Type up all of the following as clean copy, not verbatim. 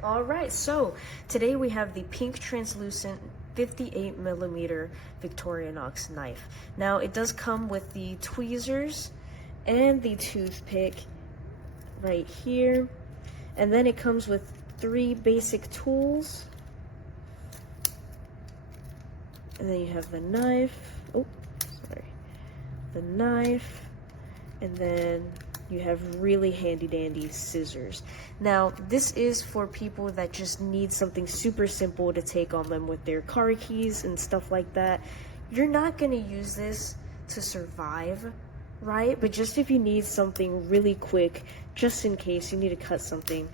All right, so today we have the pink translucent 58mm Victorinox knife. Now it does come with the tweezers and the toothpick right here, and then it comes with 3 basic tools, and then you have the knife, the knife, and then you have really handy dandy scissors. Now this is for people that just need something super simple to take on them with their car keys and stuff like that. You're not going to use this to survive, right? But just if you need something really quick, just in case you need to cut something,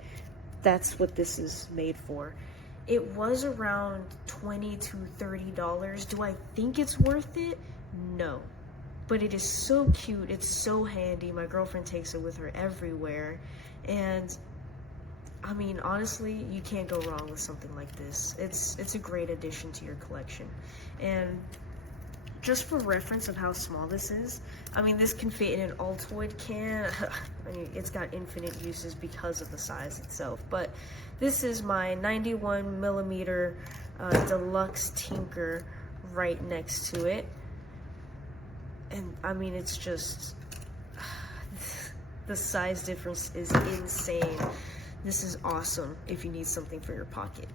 that's what this is made for. It was around $20 to $30. Do I think it's worth it? No. But it is so cute, it's so handy. My girlfriend takes it with her everywhere. And I mean, honestly, you can't go wrong with something like this. It's a great addition to your collection. And just for reference of how small this is, I mean, this can fit in an Altoid can. I mean, it's got infinite uses because of the size itself. But this is my 91mm deluxe Tinker right next to it. And I mean, it's just, the size difference is insane. This is awesome if you need something for your pocket.